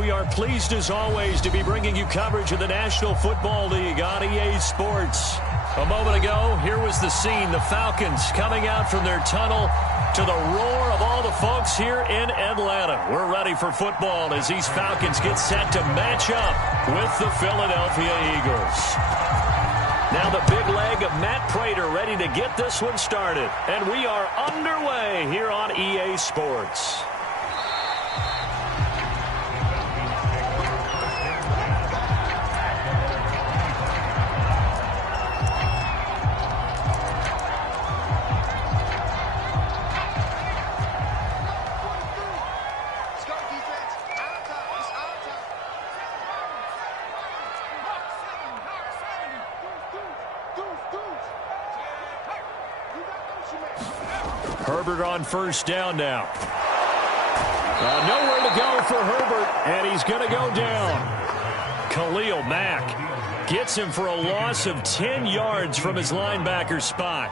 We are pleased as always to be bringing you coverage of the National Football League on EA Sports. A moment ago, here was the scene. The Falcons coming out from their tunnel to the roar of all the folks here in Atlanta. We're ready for football as these Falcons get set to match up with the Philadelphia Eagles. Now the big leg of Matt Prater ready to get this one started. And we are underway here on EA Sports. Herbert on first down now. Nowhere to go for Herbert, and he's going to go down. Khalil Mack gets him for a loss of 10 yards from his linebacker spot.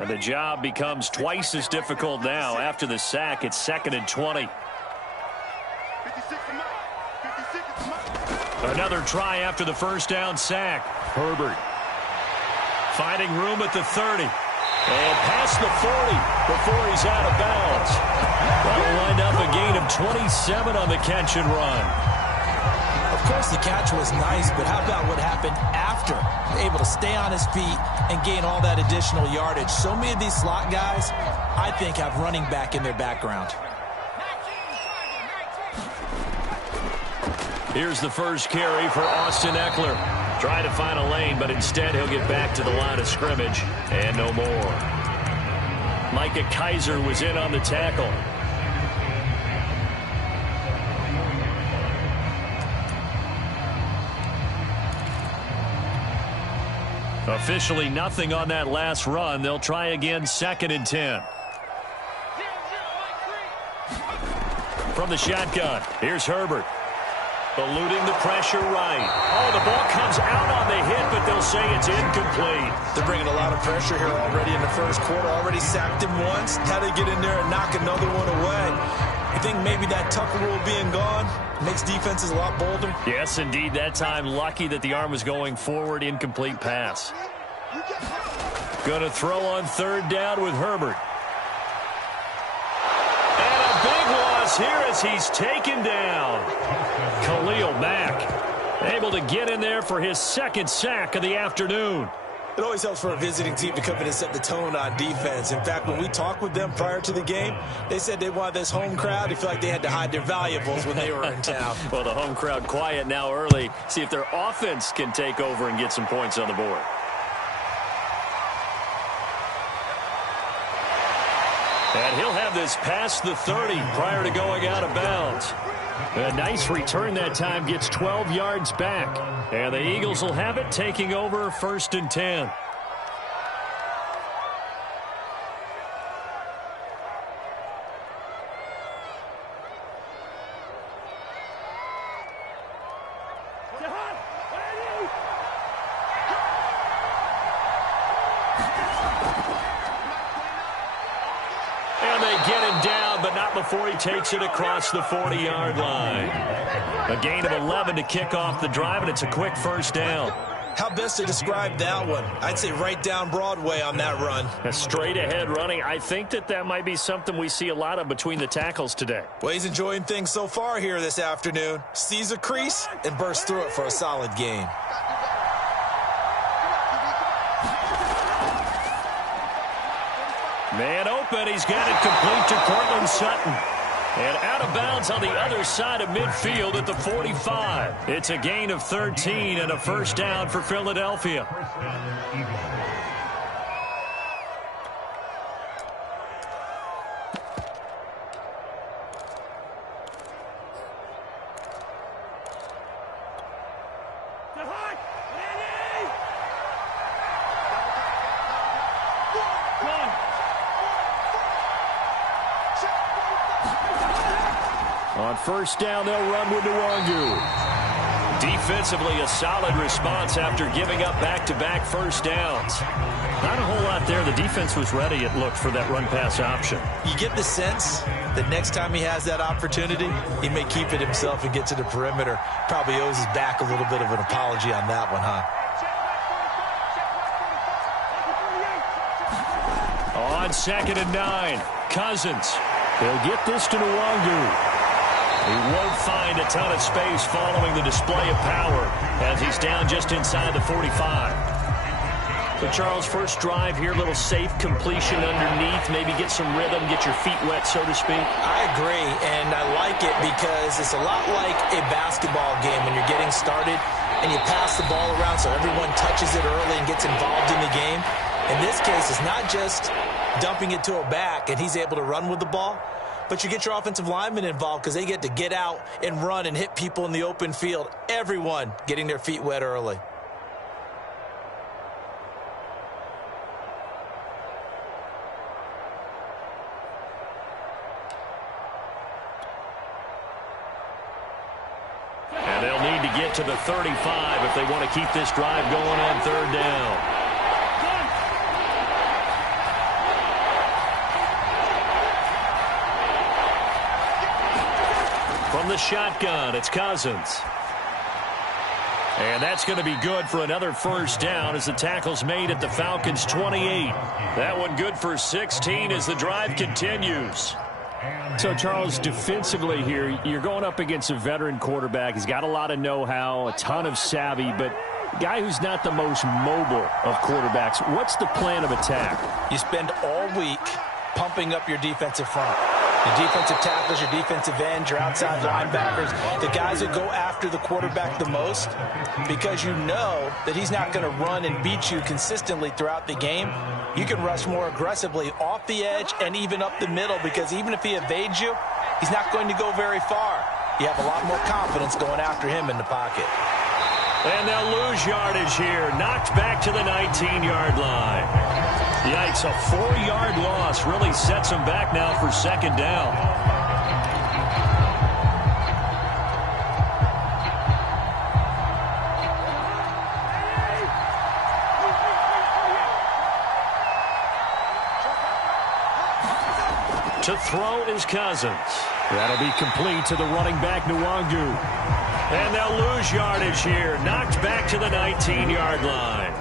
And the job becomes twice as difficult now after the sack. It's 2nd and 20. Another try after the first down sack. Herbert finding room at the 30. And past the 40 before he's out of bounds. That'll wind up a gain of 27 on the catch and run. Of course, the catch was nice, but how about what happened after? Able to stay on his feet and gain all that additional yardage. So many of these slot guys, I think, have running back in their background. Here's the first carry for Austin Eckler. Trying to find a lane, but instead he'll get back to the line of scrimmage. And no more. Micah Kiser was in on the tackle. Officially nothing on that last run. They'll try again, 2nd and 10. From the shotgun, here's Herbert. Eluding the pressure right. Oh, the ball comes out on the hit, but they'll say it's incomplete. They're bringing a lot of pressure here already in the first quarter. Already sacked him once. Had to get in there and knock another one away. I think maybe that Tucker rule being gone makes defenses a lot bolder. Yes, indeed. That time, lucky that the arm was going forward. Incomplete pass. Going to throw on 3rd down with Herbert. And a big loss here as he's taken down. Khalil Mack able to get in there for his 2nd sack of the afternoon. It always helps for a visiting team to come in and set the tone on defense. In fact, when we talked with them prior to the game, they said they wanted this home crowd. They feel like they had to hide their valuables when they were in town. Well, the home crowd quiet now early. See if their offense can take over and get some points on the board. And he'll have this past the 30 prior to going out of bounds. A nice return that time, gets 12 yards back. And the Eagles will have it, taking over 1st and 10. Before he takes it across the 40-yard line. A gain of 11 to kick off the drive, and it's a quick first down. How best to describe that one? I'd say right down Broadway on that run. A straight-ahead running. I think that might be something we see a lot of between the tackles today. Well, he's enjoying things so far here this afternoon. Sees a crease and bursts through it for a solid gain. Man open, he's got it complete to Courtland Sutton. And out of bounds on the other side of midfield at the 45. It's a gain of 13 and a first down for Philadelphia. On first down, they'll run with Nwangu. Defensively, a solid response after giving up back-to-back first downs. Not a whole lot there. The defense was ready, it looked, for that run-pass option. You get the sense that next time he has that opportunity, he may keep it himself and get to the perimeter. Probably owes his back a little bit of an apology on that one, huh? On 2nd and 9, Cousins. They'll get this to Nwangu. He won't find a ton of space following the display of power as he's down just inside the 45. So, Charles, first drive here, little safe completion underneath, maybe get some rhythm, get your feet wet, so to speak. I agree, and I like it because it's a lot like a basketball game when you're getting started and you pass the ball around so everyone touches it early and gets involved in the game. In this case, it's not just dumping it to a back and he's able to run with the ball, but you get your offensive linemen involved because they get to get out and run and hit people in the open field. Everyone getting their feet wet early. And they'll need to get to the 35 if they want to keep this drive going on third down. From the shotgun, it's Cousins. And that's going to be good for another first down as the tackle's made at the Falcons' 28. That one good for 16 as the drive continues. So, Charles, defensively here, you're going up against a veteran quarterback. He's got a lot of know-how, a ton of savvy, but a guy who's not the most mobile of quarterbacks. What's the plan of attack? You spend all week pumping up your defensive front. Your defensive tackles, your defensive ends, your outside linebackers, the guys that go after the quarterback the most, because you know that he's not going to run and beat you consistently throughout the game. You can rush more aggressively off the edge and even up the middle, because even if he evades you, he's not going to go very far. You have a lot more confidence going after him in the pocket. And they'll lose yardage here. Knocked back to the 19-yard line. Yikes, a 4-yard loss really sets him back now for second down. To throw is Cousins. That'll be complete to the running back, Nwangu. And they'll lose yardage here. Knocked back to the 19-yard line.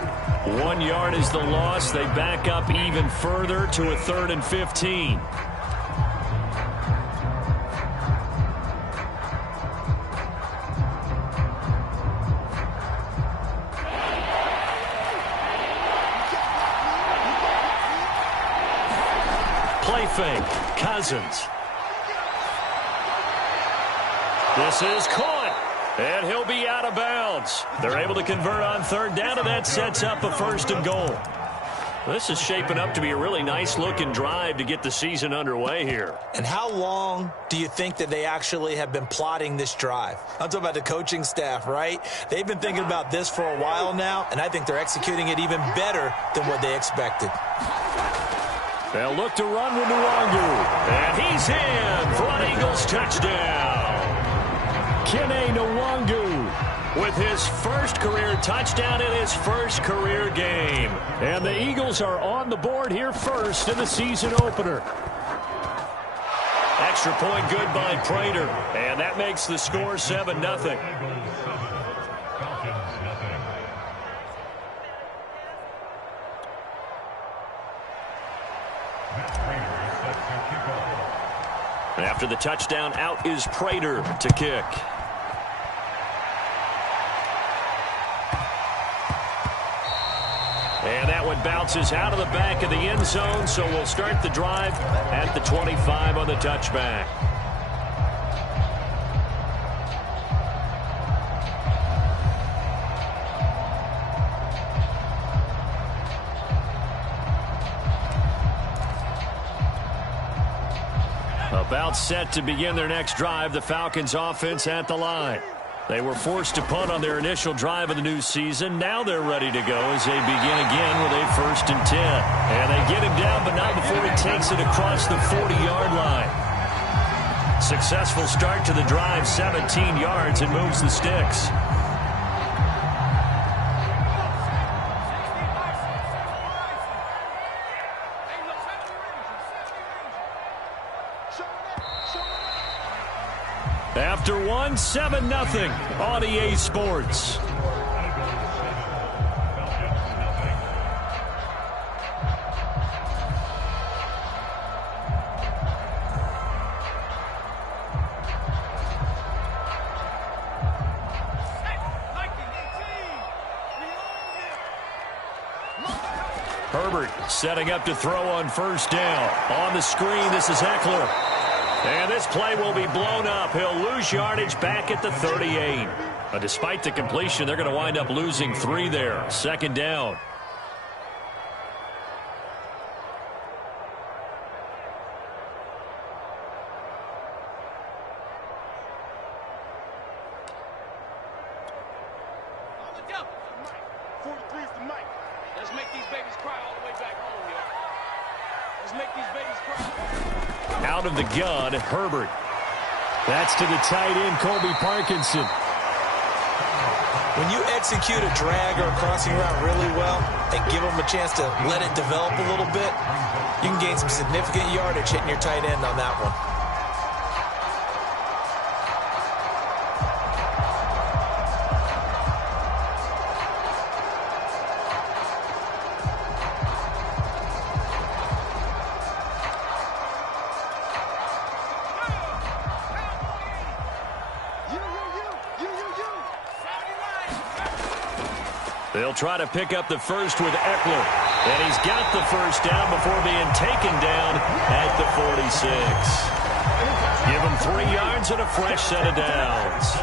1 yard is the loss. They back up even further to a 3rd and 15. Play fake. Cousins. This is caught. And he'll be out of bounds. They're able to convert on third down, and that sets up a 1st and goal. This is shaping up to be a really nice-looking drive to get the season underway here. And how long do you think that they actually have been plotting this drive? I'm talking about the coaching staff, right? They've been thinking about this for a while now, and I think they're executing it even better than what they expected. They'll look to run with Nwangu. And he's in for an Eagles touchdown. Kene Nwangu with his first career touchdown in his first career game. And the Eagles are on the board here first in the season opener. Extra point good by Prater. And that makes the score 7-0. After the touchdown, out is Prater to kick. And that one bounces out of the back of the end zone, so we'll start the drive at the 25 on the touchback. About set to begin their next drive, the Falcons offense at the line. They were forced to punt on their initial drive of the new season. Now they're ready to go as they begin again with a 1st and 10. And they get him down, but not before he takes it across the 40-yard line. Successful start to the drive, 17 yards, and moves the sticks. After one, 7-0 on EA Sports. Herbert setting up to throw on first down. On the screen, this is Eckler. And this play will be blown up. He'll lose yardage back at the 38. Despite the completion, they're going to wind up losing 3 there. Second down. Out of the gun, Herbert. That's to the tight end, Colby Parkinson. When you execute a drag or a crossing route really well and give them a chance to let it develop a little bit, you can gain some significant yardage hitting your tight end on that one. They'll try to pick up the first with Eckler. And he's got the first down before being taken down at the 46. Give him 3 yards and a fresh set of downs.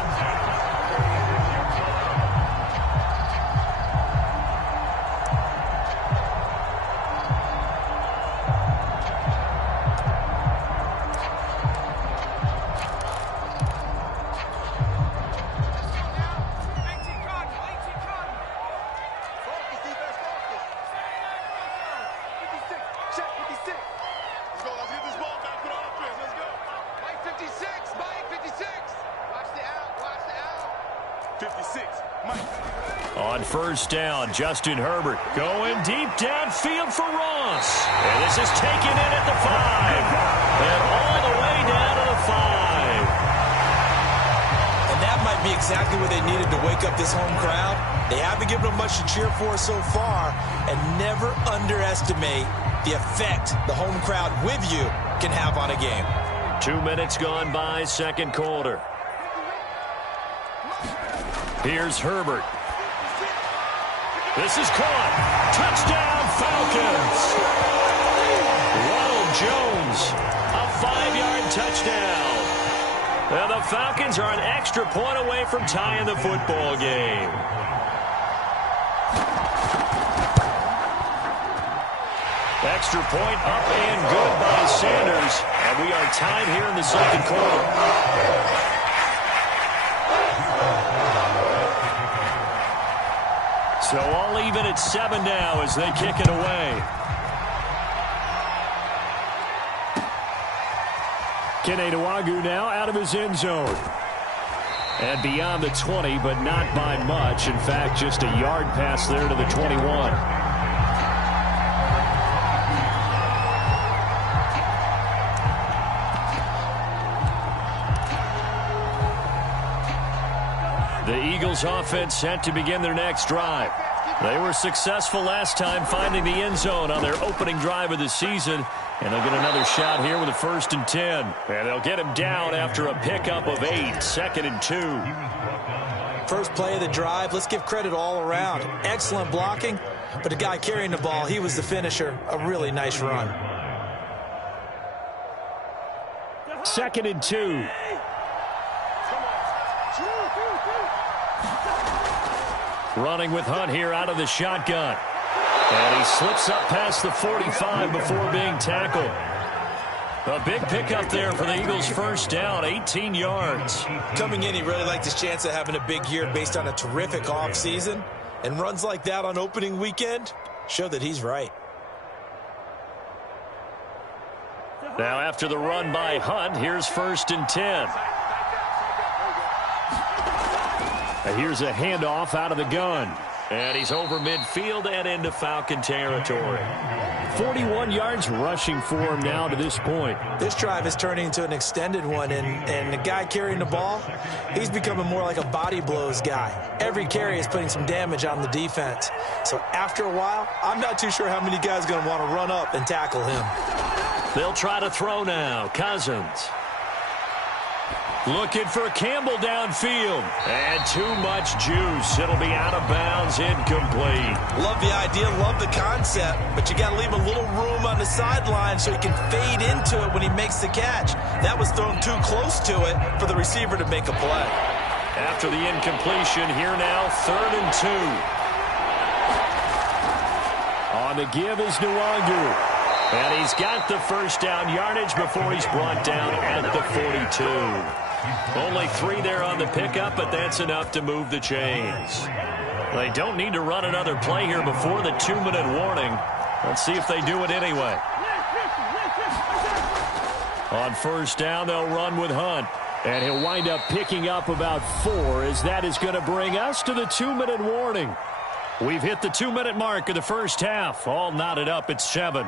On first down, Justin Herbert going deep downfield for Ross. And this is taken in at the 5. And all the way down to the 5. And that might be exactly what they needed to wake up this home crowd. They haven't given them much to cheer for so far. And never underestimate the effect the home crowd with you can have on a game. 2 minutes gone by, second quarter. Here's Herbert. This is caught. Touchdown, Falcons. Ronald Jones, a 5-yard touchdown. And the Falcons are an extra point away from tying the football game. Extra point up and good by Sanders. And we are tied here in the second quarter. So all even at 7 now as they kick it away. Kene Nwangwu now out of his end zone. And beyond the 20, but not by much. In fact, just a yard pass there to the 21. The Eagles offense set to begin their next drive. They were successful last time finding the end zone on their opening drive of the season. And they'll get another shot here with a 1st and 10. And they'll get him down after a pickup of 8, 2nd and 2. First play of the drive, let's give credit all around. Excellent blocking, but the guy carrying the ball, he was the finisher. A really nice run. 2nd and 2. Running with Hunt here out of the shotgun. And he slips up past the 45 before being tackled. A big pickup there for the Eagles' first down, 18 yards. Coming in, he really liked his chance of having a big year based on a terrific offseason. And runs like that on opening weekend show that he's right. Now after the run by Hunt, here's 1st and 10. And here's a handoff out of the gun. And he's over midfield and into Falcon territory. 41 yards rushing for him now to this point. This drive is turning into an extended one, and the guy carrying the ball, he's becoming more like a body blows guy. Every carry is putting some damage on the defense. So after a while, I'm not too sure how many guys are going to want to run up and tackle him. They'll try to throw now. Cousins. Looking for Campbell downfield. And too much juice. It'll be out of bounds, incomplete. Love the idea, love the concept, but you got to leave a little room on the sideline so he can fade into it when he makes the catch. That was thrown too close to it for the receiver to make a play. After the incompletion, here now, 3rd and 2. On the give is Nwangu. And he's got the first down yardage before he's brought down at the 42. Only 3 there on the pickup, but that's enough to move the chains. They don't need to run another play here before the 2-minute warning. Let's see if they do it anyway. On 1st down, they'll run with Hunt. And he'll wind up picking up about 4, as that is going to bring us to the 2-minute warning. We've hit the 2-minute mark of the first half. All knotted up at 7.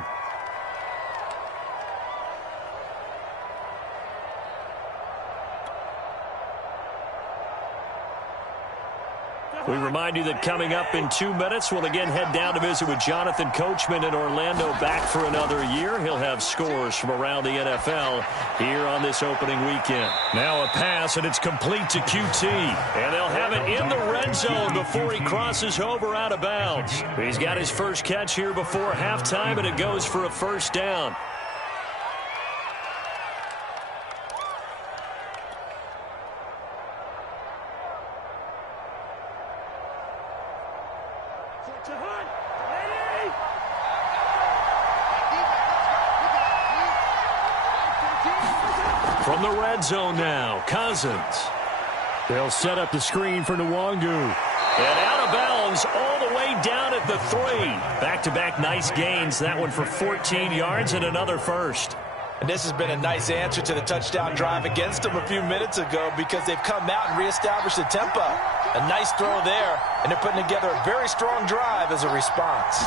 We remind you that coming up in 2 minutes, we'll again head down to visit with Jonathan Coachman in Orlando, back for another year. He'll have scores from around the NFL here on this opening weekend. Now a pass, and it's complete to QT. And they'll have it in the red zone before he crosses over out of bounds. He's got his first catch here before halftime, and it goes for a 1st down. From the red zone now, Cousins. They'll set up the screen for Nwangu. And out of bounds all the way down at the 3. Back-to-back nice gains. That one for 14 yards and another first. And this has been a nice answer to the touchdown drive against them a few minutes ago, because they've come out and reestablished the tempo. A nice throw there, and they're putting together a very strong drive as a response.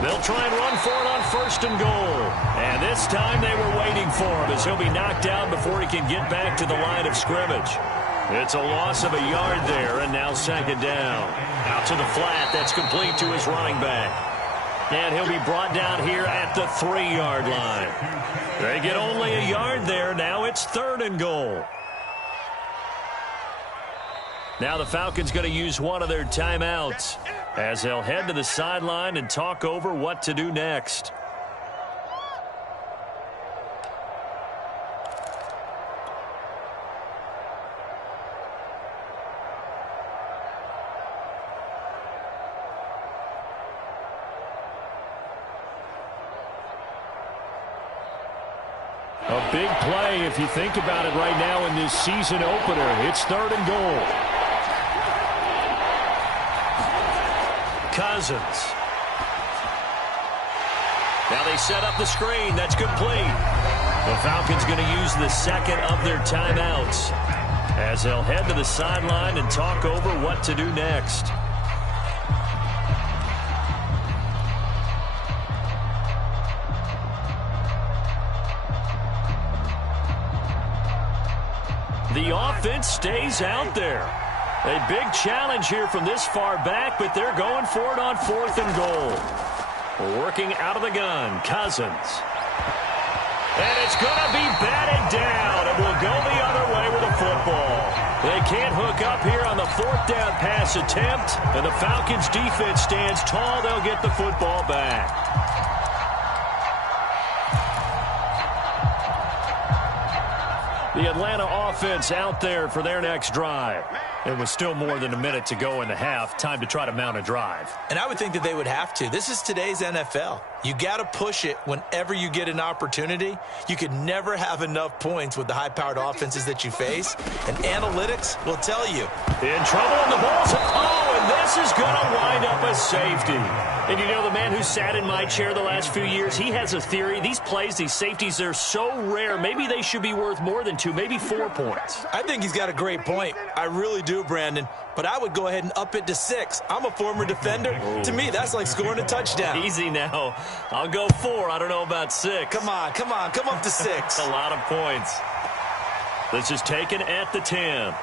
They'll try and run for it on 1st and goal. And this time they were waiting for him, as he'll be knocked down before he can get back to the line of scrimmage. It's a loss of a yard there, and now 2nd down. Out to the flat. That's complete to his running back. And he'll be brought down here at the 3-yard line. They get only a yard there. Now it's 3rd and goal. Now the Falcons going to use one of their timeouts, as they'll head to the sideline and talk over what to do next. A big play if you think about it right now in this season opener. It's 3rd and goal. Cousins. Now they set up the screen. That's complete. The Falcons going to use the 2nd of their timeouts, as they'll head to the sideline and talk over what to do next. The offense stays out there. A big challenge here from this far back, but they're going for it on 4th and goal. Working out of the gun, Cousins. And it's going to be batted down, and will go the other way with a football. They can't hook up here on the 4th down pass attempt, and the Falcons defense stands tall. They'll get the football back. The Atlanta offense out there for their next drive. It was still more than a minute to go in the half. Time to try to mount a drive. And I would think that they would have to. This is today's NFL. You got to push it whenever you get an opportunity. You could never have enough points with the high-powered offenses that you face. And analytics will tell you. In trouble, and the ball's and this is going to wind up a safety. And you know, the man who sat in my chair the last few years, he has a theory. These plays, these safeties, they're so rare. Maybe they should be worth more than 2, maybe 4 points. I think he's got a great point. I really do, Brandon. But I would go ahead and up it to 6. I'm a former defender. Ooh. To me, that's like scoring a touchdown. Easy now. I'll go 4. I don't know about 6. Come on. Come up to 6. A lot of points. This is taken at the 10.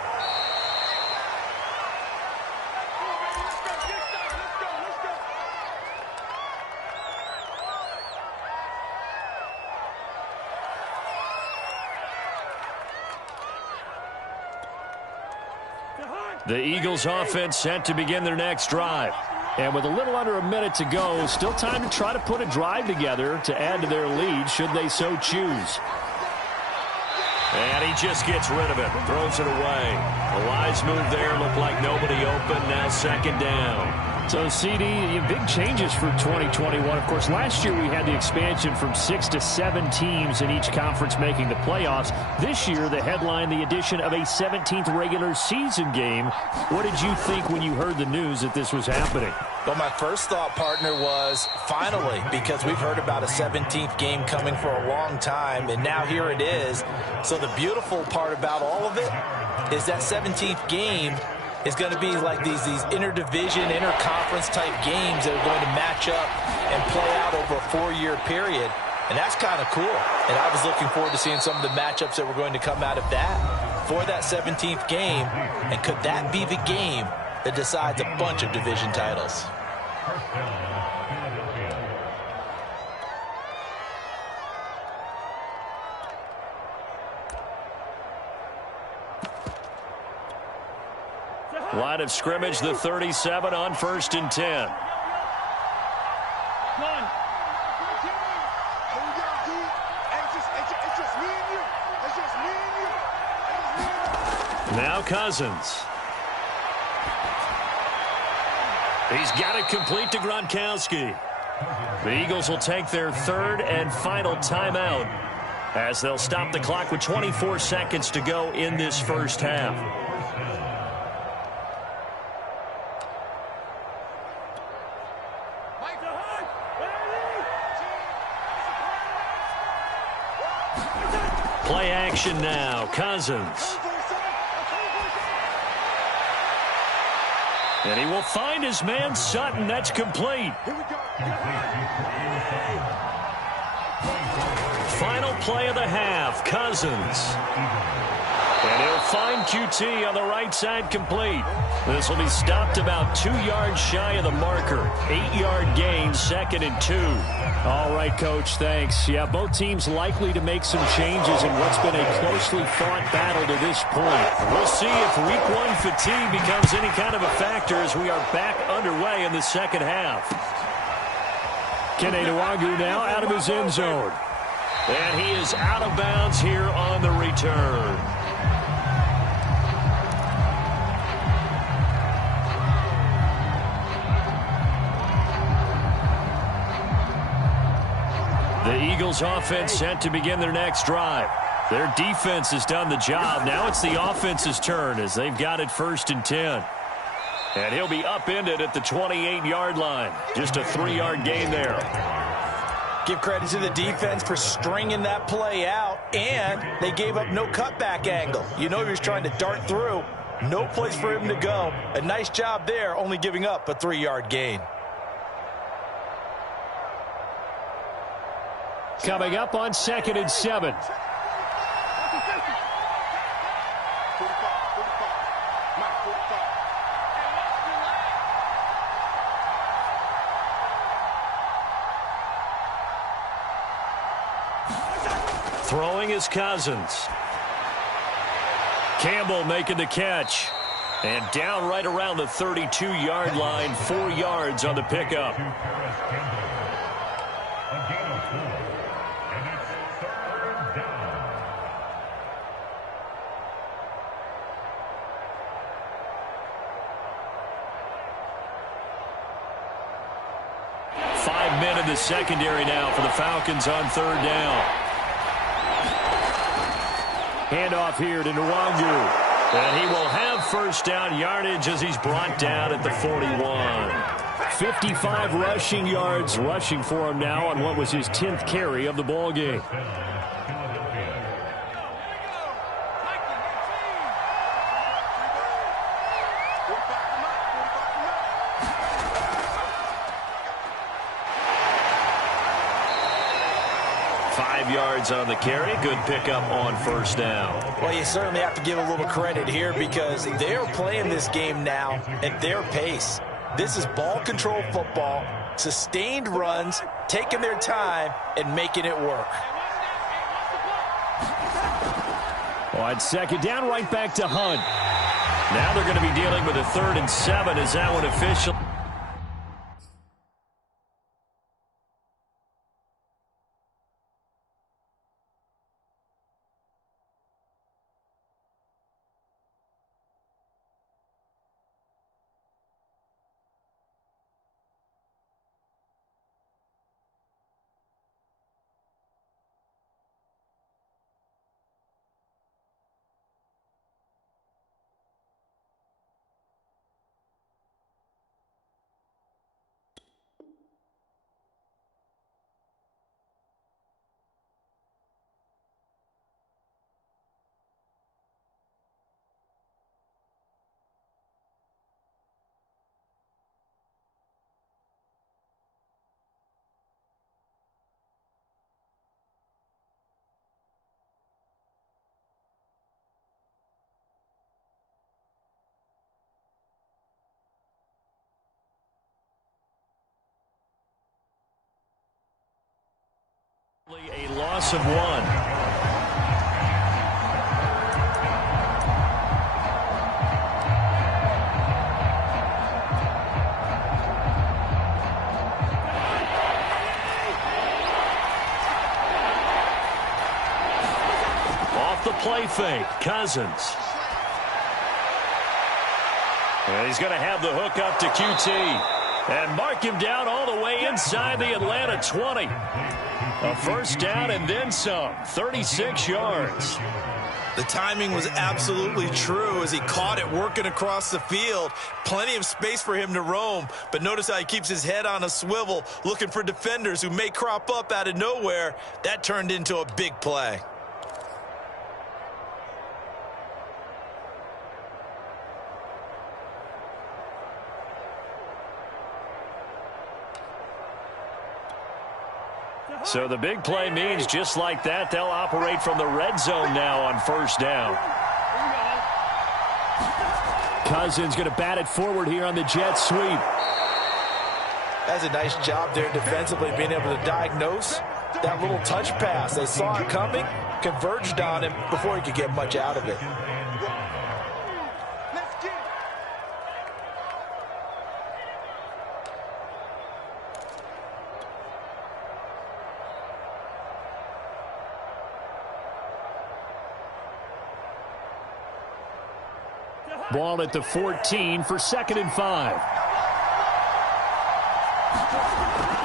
The Eagles offense set to begin their next drive. And with a little under a minute to go, still time to try to put a drive together to add to their lead should they so choose. And he just gets rid of it, throws it away. A wise move there, looked like nobody open, now second down. So, CD, big changes for 2021. Of course, last year we had the expansion from 6 to 7 teams in each conference making the playoffs. This year, the headline, the addition of a 17th regular season game. What did you think when you heard the news that this was happening? Well, my first thought, partner, was finally, because we've heard about a 17th game coming for a long time, and now here it is. So the beautiful part about all of it is that 17th game is going to be like these interdivision, interconference type games that are going to match up and play out over a 4-year period. And that's kind of cool. And I was looking forward to seeing some of the matchups that were going to come out of that for that 17th game. And could that be the game that decides a bunch of division titles? Line of scrimmage, the 37 on 1st and 10. Now Cousins. He's got it complete to Gronkowski. The Eagles will take their 3rd and final timeout as they'll stop the clock with 24 seconds to go in this first half. Play action now. Cousins. And he will find his man Sutton. That's complete. Final play of the half. Cousins. And he'll find QT on the right side complete. This will be stopped about 2 yards shy of the marker. 8-yard gain, 2nd and 2. All right, Coach, thanks. Yeah, both teams likely to make some changes in what's been a closely fought battle to this point. We'll see if Week 1 fatigue becomes any kind of a factor as we are back underway in the second half. Kene Nwangwu now out of his end zone. And he is out of bounds here on the return. The Eagles offense set to begin their next drive. Their defense has done the job. Now it's the offense's turn as they've got it 1st and 10. And he'll be upended at the 28-yard line. Just a 3-yard gain there. Give credit to the defense for stringing that play out, and they gave up no cutback angle. You know he was trying to dart through. No place for him to go. A nice job there, only giving up a 3-yard gain. Coming up on 2nd and 7. Throwing is Cousins. Campbell making the catch. And down right around the 32-yard line, 4 yards on the pickup. 5 men in the secondary now for the Falcons on third down. Handoff here to Nwangu. And he will have first down yardage as he's brought down at the 41. 55 rushing yards rushing for him now on what was his 10th carry of the ball game. Yards on the carry. Good pickup on first down. Well, you certainly have to give a little credit here because they're playing this game now at their pace. This is ball control football, sustained runs, taking their time, and making it work. On second down, right back to Hunt. Now they're going to be dealing with a 3rd and 7 as that one official. A loss of 1. Off the play fake, Cousins. And he's going to have the hook up to QT. And mark him down all the way inside the Atlanta 20. A first down and then some. 36 yards. The timing was absolutely true as he caught it working across the field. Plenty of space for him to roam. But notice how he keeps his head on a swivel looking for defenders who may crop up out of nowhere. That turned into a big play. So the big play means just like that, they'll operate from the red zone now on first down. Cousins going to bat it forward here on the jet sweep. That's a nice job there defensively, being able to diagnose that little touch pass. They saw it coming, converged on him before he could get much out of it. Ball at the 14 for 2nd and 5.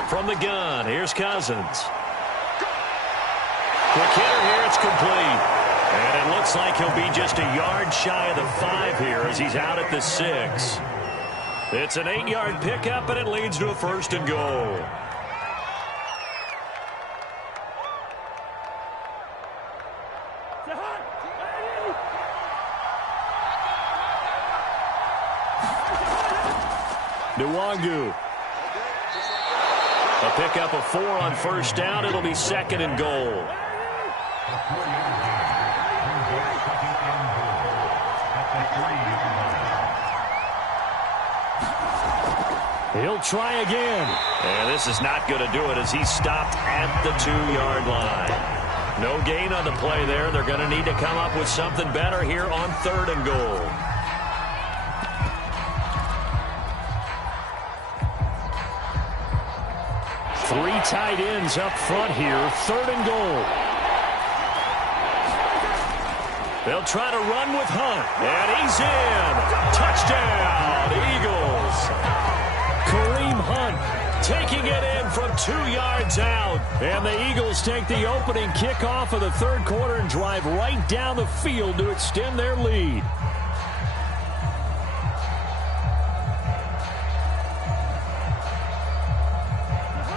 From the gun, here's Cousins. Quick hitter here, it's complete. And it looks like he'll be just a yard shy of the 5 here as he's out at the 6. It's an 8-yard pickup, and it leads to a 1st and goal. Nwangu. A pickup of 4 on first down. It'll be 2nd and goal. He'll try again. And this is not going to do it as he stopped at the 2-yard line. No gain on the play there. They're going to need to come up with something better here on 3rd and goal. Three tight ends up front here. 3rd and goal. They'll try to run with Hunt. And he's in. Touchdown, Eagles. Kareem Hunt taking it in from 2 yards out. And the Eagles take the opening kickoff of the third quarter and drive right down the field to extend their lead.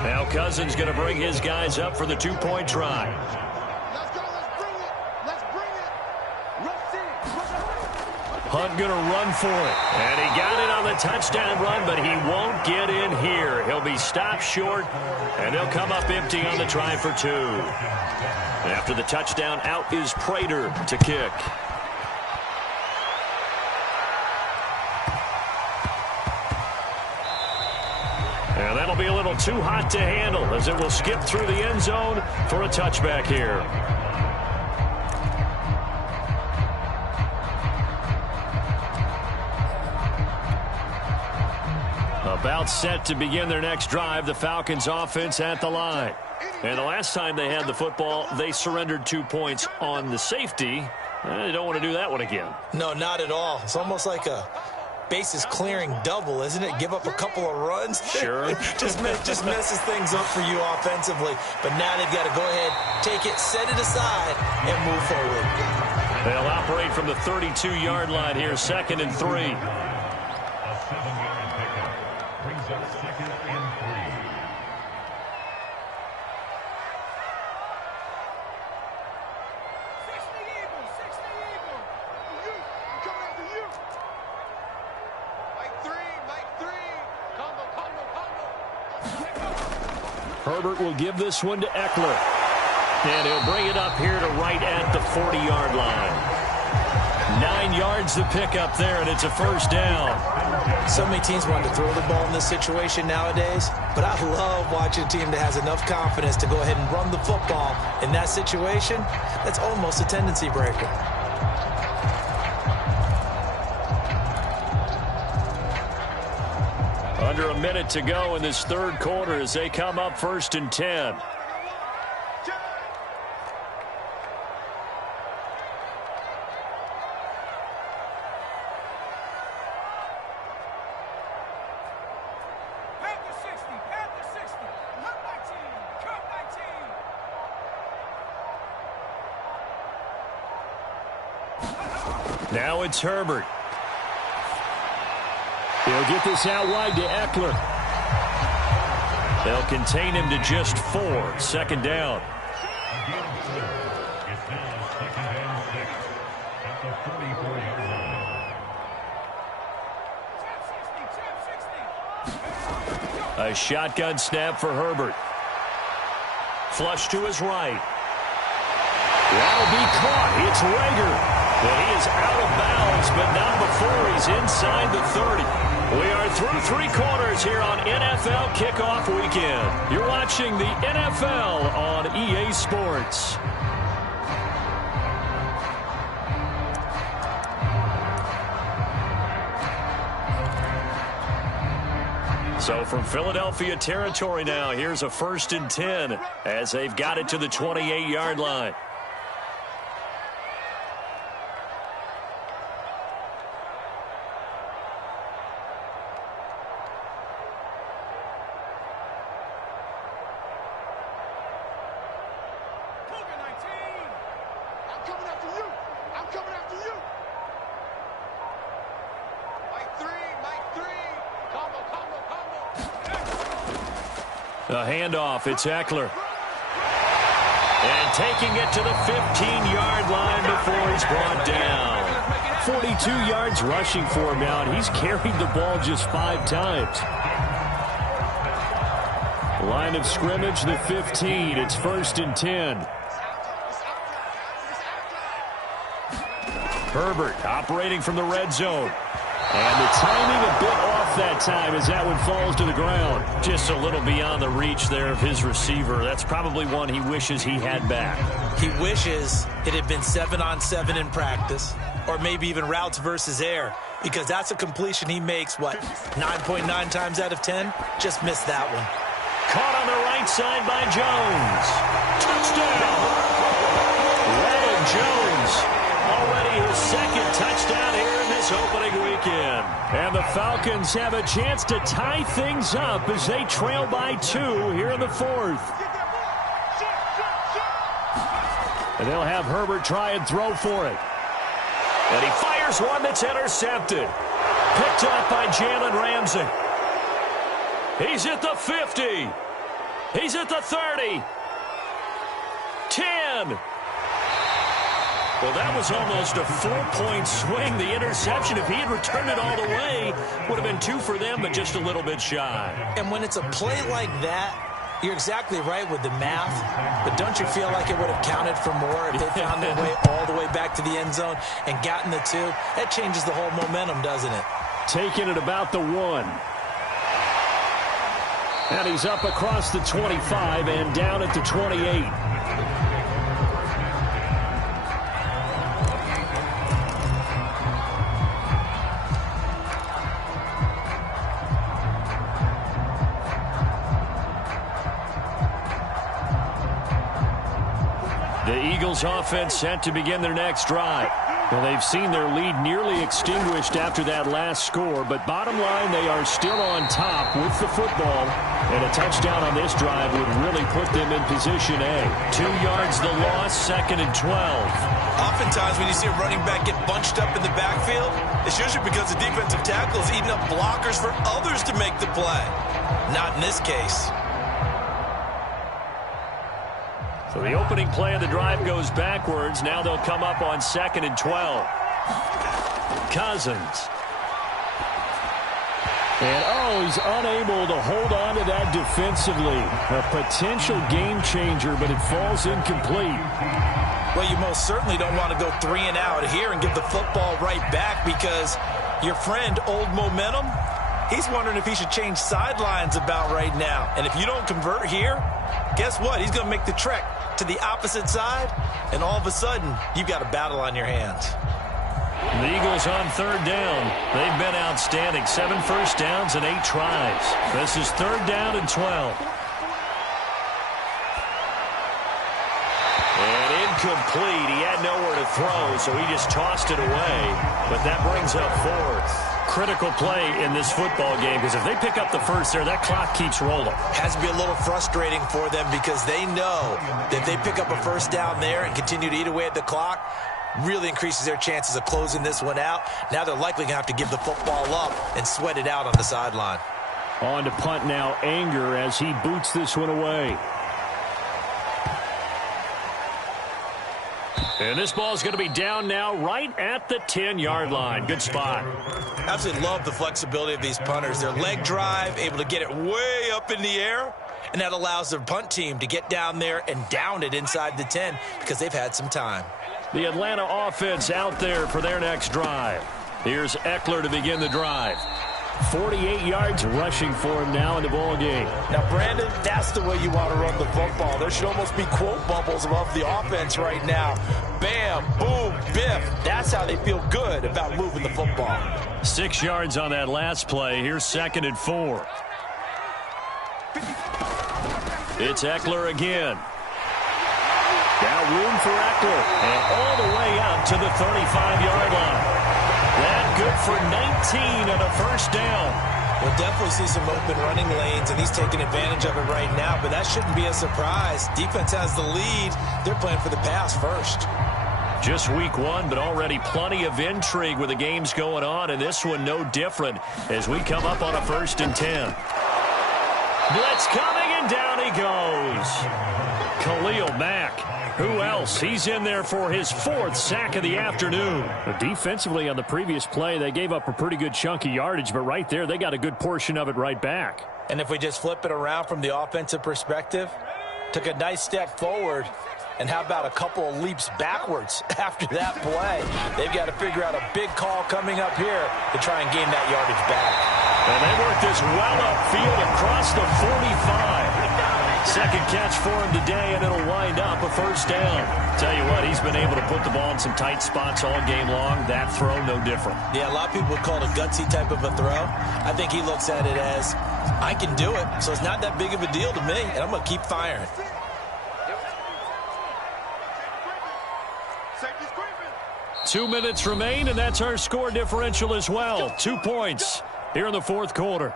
Now Cousins going to bring his guys up for the two-point try. Hunt going to run for it. And he got it on the touchdown run, but he won't get in here. He'll be stopped short, and they'll come up empty on the try for 2. After the touchdown, out is Prater to kick. And that'll be a little too hot to handle as it will skip through the end zone for a touchback here. About set to begin their next drive, the Falcons offense at the line. And the last time they had the football, they surrendered 2 points on the safety. They don't want to do that one again. No, not at all. It's almost like a bases clearing double, isn't it? Give up a couple of runs. Sure. just messes things up for you offensively. But now they've got to go ahead, take it, set it aside, and move forward. They'll operate from the 32-yard line here, 2nd and 3. Herbert will give this one to Eckler. And he'll bring it up here to right at the 40-yard line. 9 yards to pick up there, and it's a first down. So many teams want to throw the ball in this situation nowadays, but I love watching a team that has enough confidence to go ahead and run the football. In that situation, that's almost a tendency breaker. Under a minute to go in this third quarter as they come up 1st and 10. Now it's Herbert. He'll get this out wide to Eckler. They'll contain him to just 4. 2nd down. A shotgun snap for Herbert. Flush to his right. That'll be caught. It's Rager. But he is out of bounds, but not before he's inside the 30. We are through 3 quarters here on NFL Kickoff Weekend. You're watching the NFL on EA Sports. So from Philadelphia territory now, here's a 1st and 10 as they've got it to the 28-yard line. A handoff, it's Eckler. And taking it to the 15-yard line before he's brought down. 42 yards rushing for him now, and he's carried the ball just 5 times. Line of scrimmage, the 15. It's 1st and 10. Herbert operating from the red zone. And the timing a bit off that time as that one falls to the ground. Just a little beyond the reach there of his receiver. That's probably one he wishes he had back. He wishes it had been 7-on-7 in practice, or maybe even routes versus air, because that's a completion he makes, 9.9 times out of 10? Just missed that one. Caught on the right side by Jones. Touchdown! Ronald Jones, already his second touchdown here in this opening weekend. And the Falcons have a chance to tie things up as they trail by 2 here in the 4th. And they'll have Herbert try and throw for it. And he fires one that's intercepted. Picked up by Jalen Ramsey. He's at the 50. He's at the 30. 10. Well, that was almost a 4-point swing. The interception, if he had returned it all the way, would have been 2 for them, but just a little bit shy. And when it's a play like that, you're exactly right with the math, but don't you feel like it would have counted for more if they found their way all the way back to the end zone and gotten the 2? That changes the whole momentum, doesn't it? Taking it about the 1. And he's up across the 25 and down at the 28. The Eagles offense set to begin their next drive. Well, they've seen their lead nearly extinguished after that last score, but bottom line, they are still on top with the football, and a touchdown on this drive would really put them in position A. 2 yards the loss, 2nd and 12. Oftentimes when you see a running back get bunched up in the backfield, it's usually because the defensive tackle is eating up blockers for others to make the play. Not in this case. So the opening play of the drive goes backwards. Now they'll come up on 2nd and 12. Cousins. And, he's unable to hold on to that defensively. A potential game changer, but it falls incomplete. Well, you most certainly don't want to go 3 and out here and give the football right back because your friend, Old Momentum, he's wondering if he should change sidelines about right now. And if you don't convert here, guess what? He's going to make the trek to the opposite side, and all of a sudden, you've got a battle on your hands. The Eagles on 3rd down. They've been outstanding. 7 first downs and 8 tries. This is 3rd down and 12. And incomplete. He had nowhere to throw, so he just tossed it away. But that brings up 4th. Critical play in this football game, because if they pick up the first there, that clock keeps rolling. Has to be a little frustrating for them because they know that if they pick up a first down there and continue to eat away at the clock, really increases their chances of closing this one out. Now they're likely going to have to give the football up and sweat it out on the sideline. On to punt now, Anger, as he boots this one away. And this ball is going to be down now right at the 10-yard line. Good spot. Absolutely love the flexibility of these punters. Their leg drive, able to get it way up in the air, and that allows their punt team to get down there and down it inside the 10 because they've had some time. The Atlanta offense out there for their next drive. Here's Eckler to begin the drive. 48 yards rushing for him now in the ball game. Now, Brandon, that's the way you want to run the football. There should almost be quote bubbles above the offense right now. Bam, boom, biff. That's how they feel good about moving the football. 6 yards on that last play. Here's 2nd and 4. It's Eckler again. Now room for Eckler. And all the way up to the 35-yard line. That good for 19 and a first down. We'll definitely see some open running lanes, and he's taking advantage of it right now, but that shouldn't be a surprise. Defense has the lead. They're playing for the pass first. Just week 1, but already plenty of intrigue with the games going on, and this one no different as we come up on a 1st and 10. Blitz coming, and down he goes. Khalil Mack. Who else? He's in there for his 4th sack of the afternoon. Defensively on the previous play, they gave up a pretty good chunk of yardage, but right there, they got a good portion of it right back. And if we just flip it around from the offensive perspective, took a nice step forward, and how about a couple of leaps backwards after that play? They've got to figure out a big call coming up here to try and gain that yardage back. And they work this well upfield across the 45. Second catch for him today, and it'll wind up a first down. Tell you what, he's been able to put the ball in some tight spots all game long. That throw, no different. Yeah, a lot of people would call it a gutsy type of a throw. I think he looks at it as, I can do it, so it's not that big of a deal to me, and I'm going to keep firing. 2 minutes remain, and that's our score differential as well. 2 points here in the fourth quarter.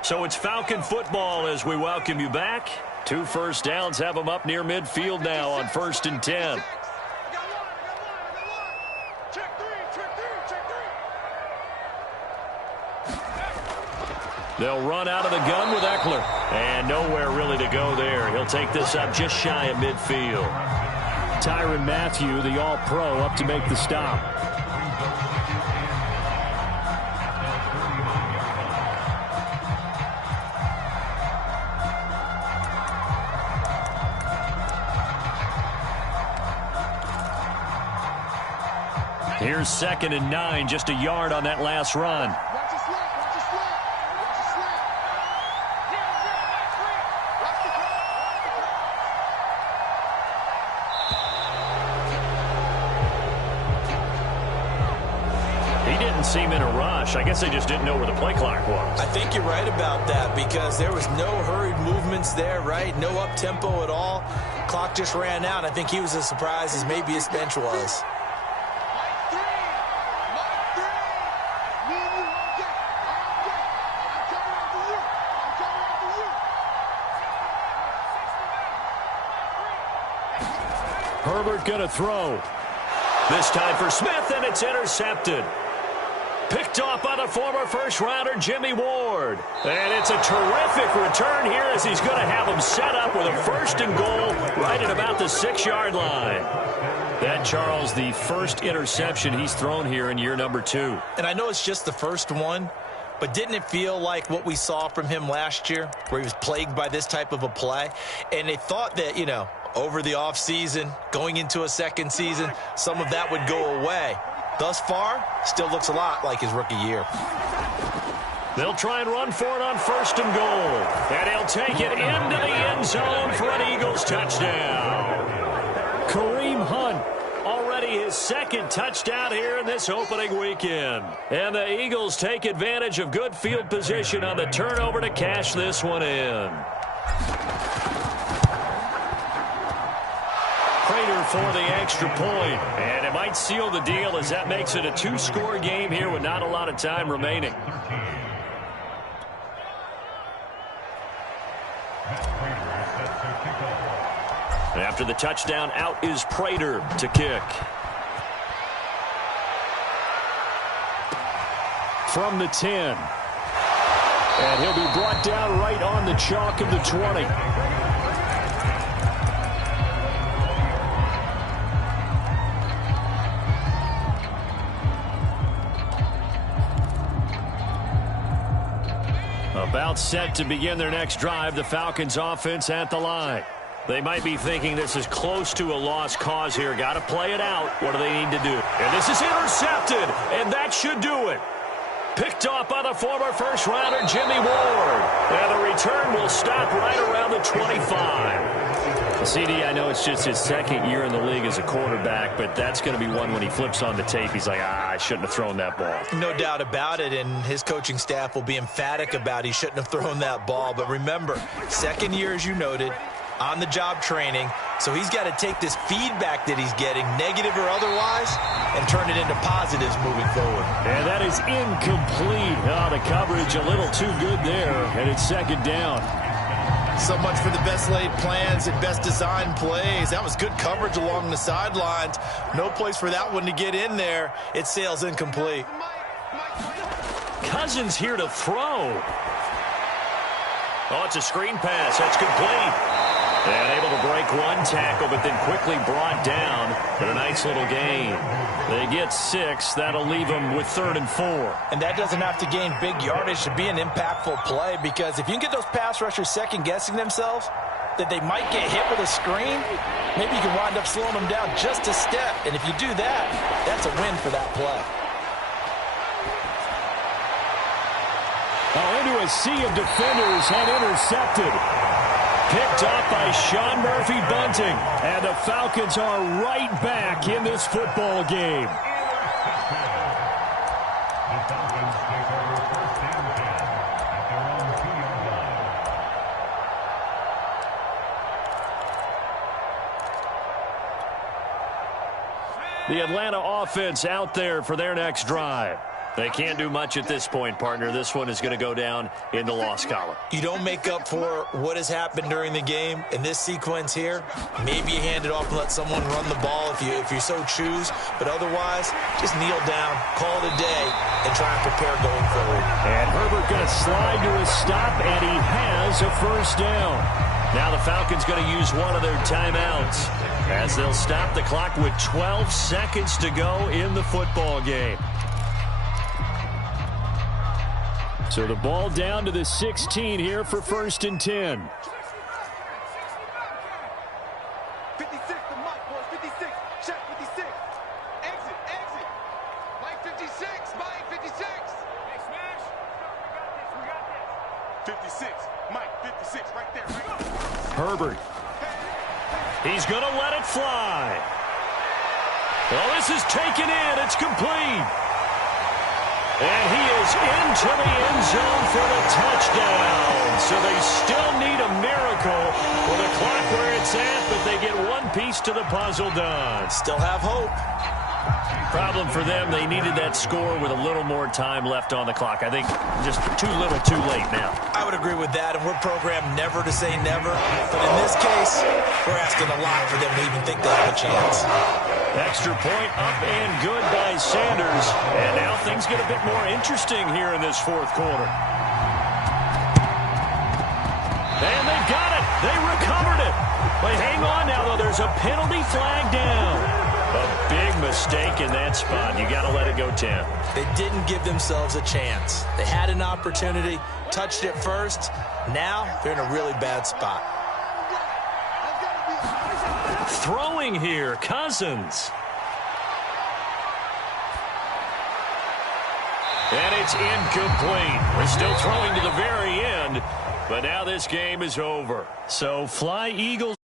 So it's Falcon football as we welcome you back. 2 first downs have them up near midfield now on 1st and 10. They'll run out of the gun with Eckler. And nowhere really to go there. He'll take this up just shy of midfield. Tyrann Mathieu, the All-Pro, up to make the stop. Here's 2nd and 9, just a yard on that last run. Seem in a rush. I guess they just didn't know where the play clock was. I think you're right about that because there was no hurried movements there, right? No up-tempo at all. Clock just ran out. I think he was as surprised as maybe his bench was. Herbert gonna throw. This time for Smith, and it's intercepted. Picked off by the former first-rounder Jimmy Ward. And it's a terrific return here as he's going to have him set up with a 1st and goal right at about the 6-yard line. That, Charles, the first interception he's thrown here in year number 2. And I know it's just the first one, but didn't it feel like what we saw from him last year where he was plagued by this type of a play? And they thought that, you know, over the offseason, going into a second season, some of that would go away. Thus far, still looks a lot like his rookie year. They'll try and run for it on 1st and goal. And he'll take it into the end zone for an Eagles touchdown. Kareem Hunt, already his 2nd touchdown here in this opening weekend. And the Eagles take advantage of good field position on the turnover to cash this one in. Prater for the extra point. And it might seal the deal as that makes it a 2-score game here with not a lot of time remaining. After the touchdown, out is Prater to kick. From the 10. And he'll be brought down right on the chalk of the 20. About set to begin their next drive, the Falcons offense at the line. They might be thinking this is close to a lost cause here. Got to play it out. What do they need to do? And this is intercepted, and that should do it. Picked off by the former first-rounder Jimmy Ward. And the return will stop right around the 25. CD, I know it's just his 2nd year in the league as a quarterback, but that's going to be one when he flips on the tape. He's like, I shouldn't have thrown that ball. No doubt about it, and his coaching staff will be emphatic about he shouldn't have thrown that ball. But remember, 2nd year, as you noted, on-the-job training. So he's got to take this feedback that he's getting, negative or otherwise, and turn it into positives moving forward. And that is incomplete. Oh, the coverage a little too good there, and it's 2nd down. So much for the best laid plans and best designed plays. That was good coverage along the sidelines. No place for that one to get in there. It sails incomplete. Cousins here to throw. Oh, it's a screen pass. That's complete. And able to break one tackle, but then quickly brought down. But a nice little gain. They get 6. That'll leave them with 3rd and 4. And that doesn't have to gain big yardage to be an impactful play, because if you can get those pass rushers second-guessing themselves, that they might get hit with a screen, maybe you can wind up slowing them down just a step. And if you do that, that's a win for that play. Oh, into a sea of defenders and intercepted. Picked up by Sean Murphy-Bunting. And the Falcons are right back in this football game. The Atlanta offense out there for their next drive. They can't do much at this point, partner. This one is going to go down in the loss column. You don't make up for what has happened during the game in this sequence here. Maybe you hand it off and let someone run the ball if you so choose. But otherwise, just kneel down, call it a day, and try and prepare going forward. And Herbert going to slide to a stop, and he has a first down. Now the Falcons going to use one of their timeouts as they'll stop the clock with 12 seconds to go in the football game. So the ball down to the 16 here for 1st and 10. 56 to Mike, boys. 56. Check 56. Exit. Mike 56. Mike 56. Hey, Smash. We got this. 56. Mike 56 right there. Herbert. He's going to let it fly. Well, this is taken in. It's complete. And he is into the end zone for the touchdown. So they still need a miracle with the clock where it's at, but they get one piece to the puzzle done. Still have hope. Problem for them, they needed that score with a little more time left on the clock. I think just too little, too late now. I would agree with that, and we're programmed never to say never. But in this case, we're asking a lot for them to even think they have a chance. Extra point up and good by Sanders. And now things get a bit more interesting here in this fourth quarter. And they've got it. They recovered it. But hang on now, though. There's a penalty flag down. A big mistake in that spot. You got to let it go 10. They didn't give themselves a chance. They had an opportunity, touched it first. Now they're in a really bad spot. Throwing here, Cousins. And it's incomplete. We're still throwing to the very end, but now this game is over. So Fly Eagles.